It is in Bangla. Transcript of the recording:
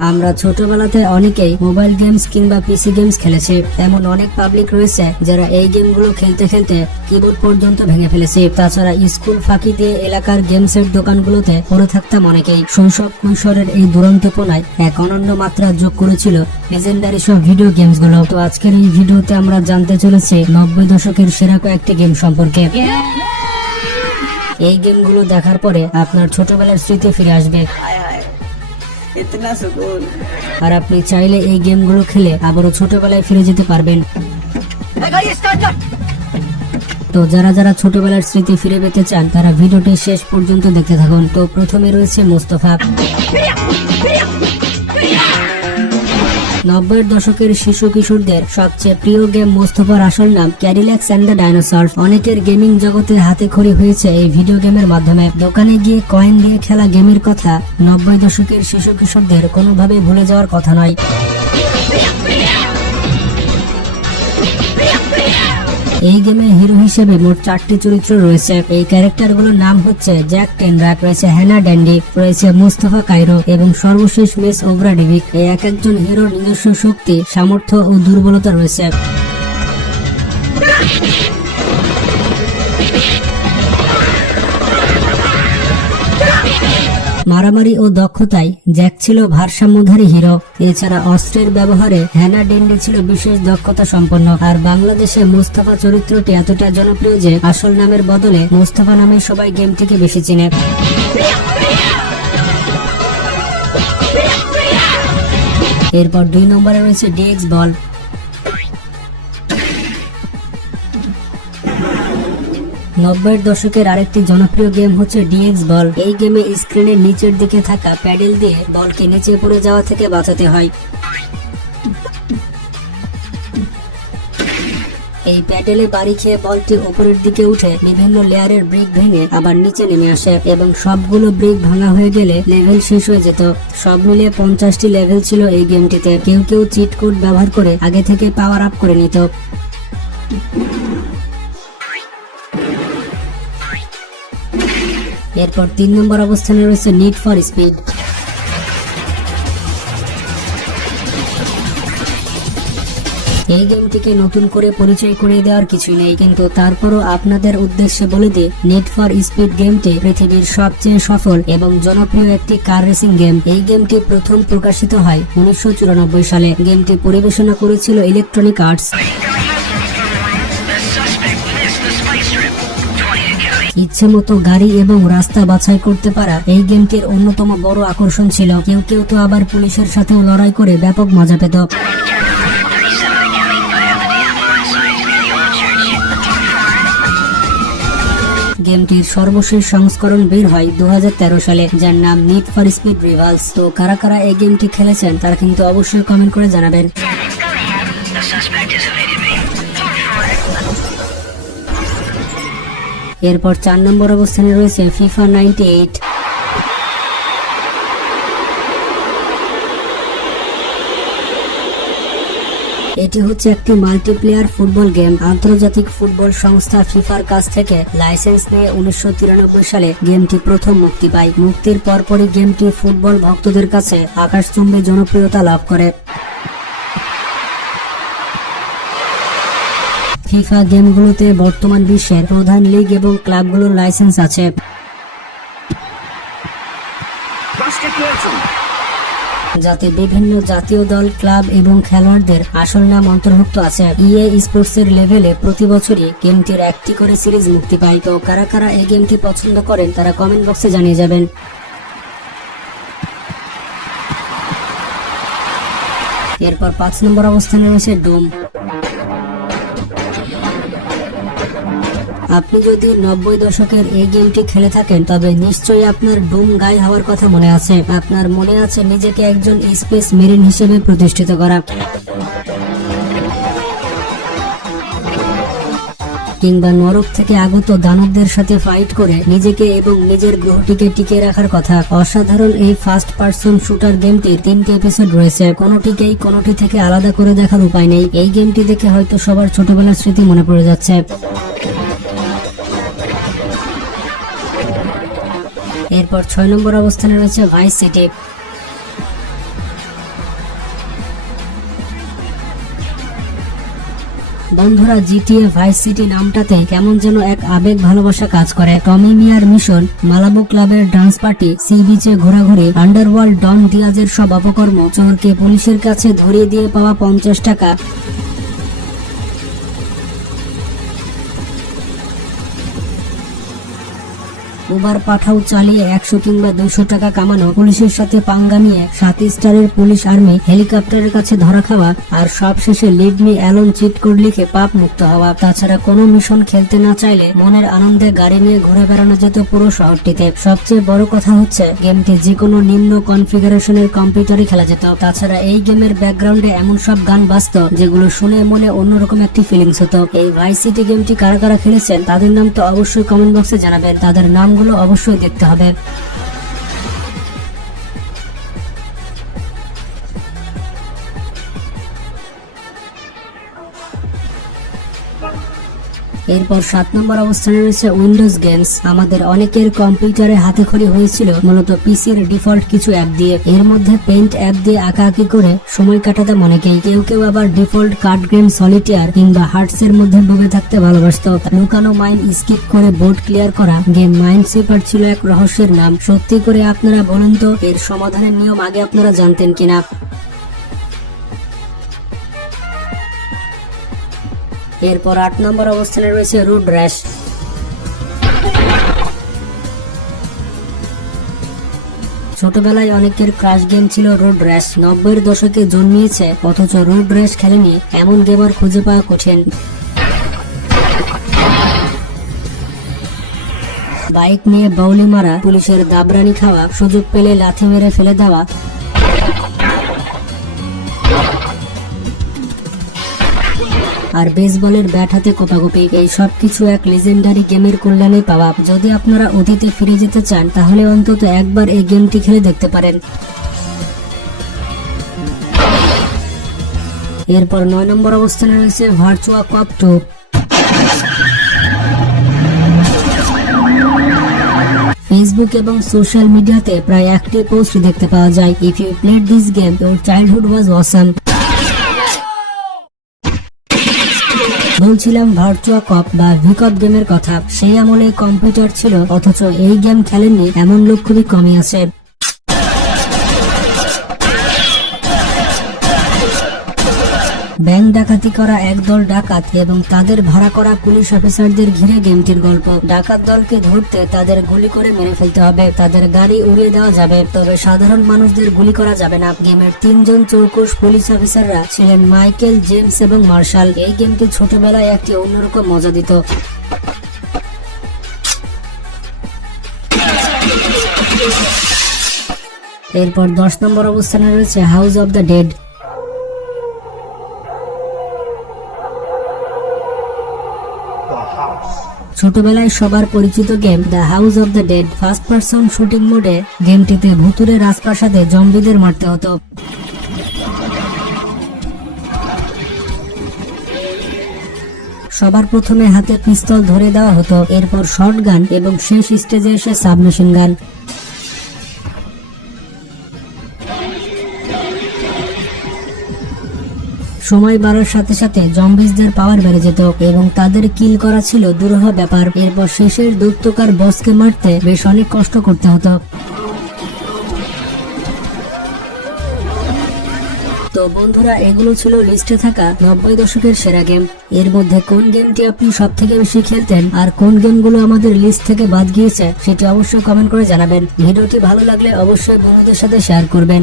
আমরা ছোটবেলাতে অনেকেই মোবাইল গেমস কিংবা পিসি গেমস খেলেছি। এমন অনেক পাবলিক রয়েছে যারা এই গেমগুলো খেলতে খেলতে কিবোর্ড পর্যন্ত ভেঙে ফেলেছে। তাছাড়া স্কুল ফাঁকি দিয়ে এলাকার গেমসের দোকানগুলোতে পড়ে থাকতাম অনেকেই। শৈশব কৈশোরের এই দুরন্তপনায় এক অনন্য মাত্রা যোগ করেছিল লেজেন্ডারি সব ভিডিও গেমস গুলো। তো আজকের এই ভিডিওতে আমরা জানতে চলেছি 90 দশকের সেরা কয়েকটি গেম সম্পর্কে। এই গেমগুলো দেখার পরে আপনার ছোটবেলার স্মৃতি ফিরে আসবে, আর আপনি চাইলে এই গেমগুলো খেলে আবারও ছোটবেলায় ফিরে যেতে পারবেন। তো যারা যারা ছোটবেলার স্মৃতি ফিরে পেতে চান তারা ভিডিওটি শেষ পর্যন্ত দেখতে থাকুন। তো প্রথমে রয়েছে মোস্তফা। 90 দশকের শিশু কিশোরদের সবচেয়ে প্রিয় গেম মোস্তফার আসল নাম ক্যাডিল্যাক্স অ্যান্ড দ্য ডাইনোসর। অনেকের গেমিং জগতে হাতে খড়ি হয়েছে এই ভিডিও গেমের মাধ্যমে। দোকানে গিয়ে কয়েন দিয়ে খেলা গেমের কথা 90 দশকের শিশু কিশোরদের কোনোভাবেই ভুলে যাওয়ার কথা নয়। এই গেমে হিরো হিসেবে মোট 4টি চরিত্র রয়েছে। এই ক্যারেক্টারগুলোর নাম হচ্ছে জ্যাক টেনরাক, রয়েছে হ্যানা ড্যান্ডি, রয়েছে মুস্তফা কাইরো এবং সর্বশেষ মেস ওব্রাডিভিক। এই এক একজন হিরোর নিজস্ব শক্তি, সামর্থ্য ও দুর্বলতা রয়েছে। মারামারি ও দক্ষতায় জ্যাক ছিল ভারসাম্যধারী হিরো। এছাড়া অস্ত্রের ব্যবহারে হ্যানা ডেন্ডি ছিল বিশেষ দক্ষতা সম্পন্ন। আর বাংলাদেশে মুস্তাফা চরিত্রটি এতটা জনপ্রিয় যে আসল নামের বদলে মুস্তাফা নামে সবাই গেমটিকে বেশি চিনে। এরপর 2 নম্বরে রয়েছে ডিএক্স বল। 90 দশকের আরেকটি জনপ্রিয় গেম হচ্ছে ডিএক্স বল। এই গেমে স্ক্রিনের নিচের দিকে থাকা প্যাডেল দিয়ে বলকে নিচে পড়ে যাওয়া থেকে বাঁচাতে হয়। এই প্যাডেলে বাড়ি খেয়ে বলটি উপরের দিকে উঠে বিভিন্ন লেয়ারের ব্রিক ভেঙে আবার নিচে নেমে আসে এবং সবগুলো ব্রিক ভাঙা হয়ে গেলে লেভেল শেষ হয়ে যেত। সব মিলিয়ে 50টি লেভেল ছিল এই গেমটিতে। কেউ কেউ চিট কোড ব্যবহার করে আগে থেকে পাওয়ার আপ করে নিত। এরপর 3 নম্বর অবস্থানে রয়েছে নিড ফর স্পিড। এই গেমটিকে নতুন করে পরিচয় করে দেওয়ার কিছুই নেই, কিন্তু তারপরও আপনাদের উদ্দেশ্যে বলে দিই, নিড ফর স্পিড গেমটি পৃথিবীর সবচেয়ে সফল এবং জনপ্রিয় একটি কার রেসিং গেম। এই গেমটি প্রথম প্রকাশিত হয় 1994 সালে। গেমটি পরিবেশনা করেছিল ইলেকট্রনিক আর্টস। ইচ্ছে মতো গাড়ি এবং রাস্তা বাছাই করতে পারা এই গেমটির অন্যতম বড় আকর্ষণ ছিল। কেউ কেউ তো আবার পুলিশের সাথেও লড়াই করে ব্যাপক মজা পেত। গেমটির সর্বশেষ সংস্করণ বের হয় 2013 সালে, যার নাম নিড ফর স্পিড রিভালস। তো কারা কারা এই গেমটি খেলেছেন তারা কিন্তু অবশ্যই কমেন্ট করে জানাবেন। এরপর 4 নম্বর অবস্থানে রয়েছে ফিফা 98। এটি হচ্ছে একটি মাল্টিপ্লেয়ার ফুটবল গেম। আন্তর্জাতিক ফুটবল সংস্থা ফিফার কাছ থেকে লাইসেন্স নিয়ে 1993 সালে গেমটি প্রথম মুক্তি পায়। মুক্তির পরপরই গেমটি ফুটবল ভক্তদের কাছে আকাশচুম্বী জনপ্রিয়তা লাভ করে। ফিফা গেমগুলোতে বর্তমান বিশ্বের প্রধান লিগ এবং ক্লাবগুলোর লাইসেন্স আছে। যাতে বিভিন্ন জাতীয় দল, ক্লাব এবং খেলোয়াড়দের আসল নাম অন্তর্ভুক্ত আছে। ইএ স্পোর্টস এর লেভেলে প্রতি বছরই গেমটির একটি করে সিরিজ মুক্তি পায়। তো কারা কারা এই গেমটি পছন্দ করেন তারা কমেন্ট বক্সে জানিয়ে যাবেন। এরপর 5 নম্বর অবস্থানে রয়েছে ডুম। আপনি যদি 90 দশকের এই গেমটি খেলে থাকেন তবে নিশ্চয়ই আপনার ডুম গাই হওয়ার কথা মনে আছে। আপনার মনে আছে নিজেকে একজন স্পেস মেরিন হিসেবে প্রতিষ্ঠিত করা, কিংবা নরক থেকে আগত দানবদের সাথে ফাইট করে নিজেকে এবং নিজের গ্রহটিকে টিকে রাখার কথা। অসাধারণ এই ফার্স্ট পার্সন শুটার গেমটির 3টি এপিসোড রয়েছে। কোনোটি থেকে আলাদা করে দেখার উপায় নেই। এই গেমটি দেখে হয়তো সবার ছোটবেলার স্মৃতি মনে পড়ে যাচ্ছে। এরপর 6 নম্বর অবস্থানে রয়েছে ভাইস সিটি। বন্ধুরা, জিটিএ ভাইস সিটি নামটাতে কেমন যেন এক আবেগ ভালোবাসা কাজ করে। টমি মিয়ার মিশন, মালাবো ক্লাবের ডান্স পার্টি, সি বিচে ঘোরাঘুরি, আন্ডারওয়ার্ল্ড ডন দিয়াজের সব অপকর্ম, চোরকে পুলিশের কাছে ধরিয়ে দিয়ে পাওয়া 50 টাকা, উবার পাঠাও চালিয়ে 100 কিংবা 200 টাকা কামানো, পুলিশের সাথে পাঙ্গা নিয়ে 7 স্টারের পুলিশ আর্মি হেলিকপ্টারের কাছে ধরা খাওয়া, আর সব শেষে leave me alone cheat code লিখে পাপ মুক্ত হওয়া। তাছাড়া কোনো মিশন খেলতে না চাইলে মনের আনন্দে গাড়ি নিয়ে ঘুরে বেড়ানো যেত পুরো শহরটিতে। সবচেয়ে বড় কথা হচ্ছে গেমটি যে কোনো নিম্ন কনফিগারেশনের কম্পিউটারে খেলা যেত। তাছাড়া এই গেমের ব্যাকগ্রাউন্ডে এমন সব গান বাজতো যেগুলো শুনে মনে অন্যরকম একটি ফিলিংস হতো। এই ভাইস সিটি গেমটি কারা কারা খেলেছেন তাদের নাম তো অবশ্যই কমেন্ট বক্সে জানাবেন, তাদের নামগুলো অবশ্যই দেখতে হবে। এরপর 7 নম্বর অবস্থানে রয়েছে উইন্ডোজ গেমস। আমাদের অনেকের কম্পিউটারে হাতেখড়ি হয়েছিল মূলত পিসির ডিফল্ট কিছু অ্যাপ দিয়ে। এর মধ্যে পেইন্ট অ্যাপ দিয়ে আঁকাআঁকি করে সময় কাটাতে অনেকেই, কেউ কেউ আবার ডিফল্ট কার্ড গেম সলিটিয়ার কিংবা হার্টস এর মধ্যে ডুবে থাকতে ভালোবাসত। লুকানো মাইন স্কিপ করে বোর্ড ক্লিয়ার করা গেম মাইন্ড সুইপার ছিল এক রহস্যের নাম। সত্যি করে আপনারা বলুন তো এর সমাধানের নিয়ম আগে আপনারা জানতেন কিনা? এরপর 8 নম্বর অবস্থানে রয়েছে রুট র্যাশ। ছোটবেলায় অনেকের ক্রাশ গেম ছিল রোড র্যাশ। 90-এর দশকে জন্মিয়েছে অথচ রোড র্যাশ খেলেনি এমন গেমার খুঁজে পাওয়া কঠিন। বাইক নিয়ে বাউলি মারা, পুলিশের দাবরানি খাওয়া, সুযোগ পেলে লাথি মেরে ফেলে দেওয়া, আর বেসবলের ব্যাট হাতে কোপাকুপি, এই সব কিছু এক লেজেন্ডারি গেমের কল্যাণে পাওয়া। যদি আপনারা অতীতে ফিরে যেতে চান তাহলে অন্তত একবার এই গেমটি খেলে দেখতে পারেন। এরপর 9 নম্বর অবস্থানে রয়েছে ভার্চুয়া কপ 2। ফেসবুক এবং সোশ্যাল মিডিয়াতে প্রায় একটি পোস্ট দেখতে পাওয়া যায়, if you played this game your childhood was awesome. বলছিলাম ভার্চুয়া কপ বা ভিকপ গেমের কথা। সেই আমলে কম্পিউটার ছিল অথচ এই গেম খেলেননি এমন লোক খুবই কমই আছে। ব্যাংক ডাকাতি করা একদল ডাকাত এবং তাদের ভাড়া করা পুলিশ অফিসারদের ঘিরে গেমটির গল্প। ডাকাত দলকে ধরতে তাদের গুলি করে মেরে ফেলতে হবে, তাদের গাড়ি উড়িয়ে দেওয়া যাবে, তবে সাধারণ মানুষদের গুলি করা যাবে না। গেমের 3 জন চৌকস পুলিশ অফিসাররা ছিলেন মাইকেল, জেমস এবং মার্শাল। এই গেমটি ছোটবেলায় একটি অন্যরকম মজা দিত। এরপর 10 নম্বর অবস্থানে রয়েছে হাউস অব দ্য ডেড। ছোটবেলায় সবার পরিচিত game the house of the dead. First person shooting মোডে গেমটিতে ভুতুরে রাজপ্রাসাদে জম্বিদের মারতে হতো। সবার প্রথমে হাতে পিস্তল ধরে দেওয়া হতো, এরপর শটগান এবং শেষ স্টেজে এসে সাবমেশিন গান। সময় বাড়ার সাথে সাথে জম্বিসদের পাওয়ার বেড়ে যেত এবং তাদের কিল করা ছিল দুরূহ ব্যাপার। এরপর শেষের দৈত্যকার বসকে মারতে বেশ অনেক কষ্ট করতে হতো। তো বন্ধুরা, এগুলো ছিল লিস্টে থাকা 90 দশকের সেরা গেম। এর মধ্যে কোন গেমটি আপনি সব থেকে বেশি খেলতেন আর কোন গেমগুলো আমাদের লিস্ট থেকে বাদ গিয়েছে সেটি অবশ্যই কমেন্ট করে জানাবেন। ভিডিওটি ভালো লাগলে অবশ্যই বন্ধুদের সাথে শেয়ার করবেন।